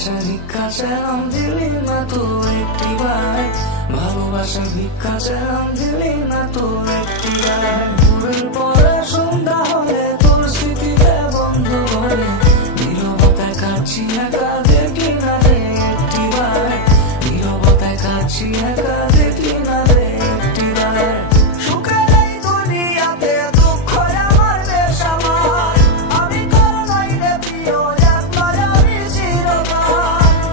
ভালোবাসা ভিক্ষা চাইলাম দিলি না তো একটিবার, ভালোবাসা ভিক্ষা চাইলাম দিলি না তো একটিবার। ভোরের পরে সন্ধ্যা হলে তোর স্মৃতিতে বন্ধ করে নীরবতায় কাছি একা দেখলি না রে একটিবার, নীরবতায় কাছি একা দেখলি না রে একটিবার। সুখের এই দুনিয়াতে দুঃখ আমার বেশ আমার, আমি কার নাই রে প্রিয় একবার আমি চিরকাল।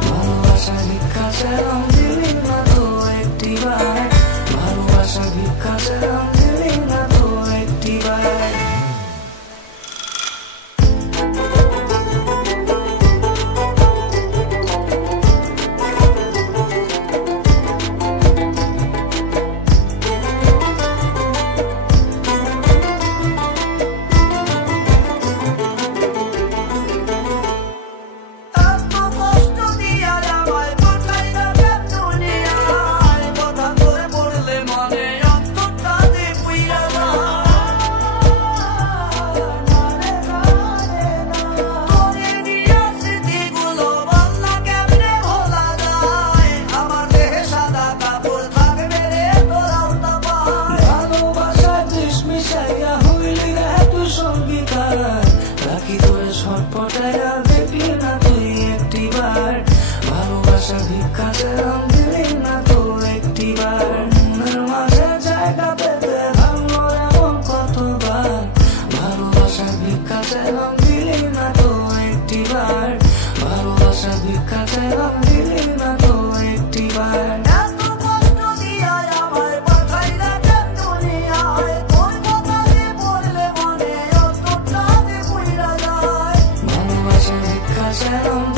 ভালোবাসা ভিক্ষা চাইলাম দিলি না তো একটিবার, ভালোবাসা ভিক্ষা চাইলাম দিলি না তো একটিবার। দেখলি না তুই একটিবার, ভালোবাসা ভিক্ষা চাইলাম দিলি না তো একটিবার। মনের মাঝে জায়গা পেতে ভাঙলো এমন কতবার, ভালোবাসা ভিক্ষা চাইলাম দিলি না তো একটিবার, ভালোবাসা ভিক্ষা চাইলাম দিলি না তো একটিবার। ভালোবাসা ভিক্ষা চাইলাম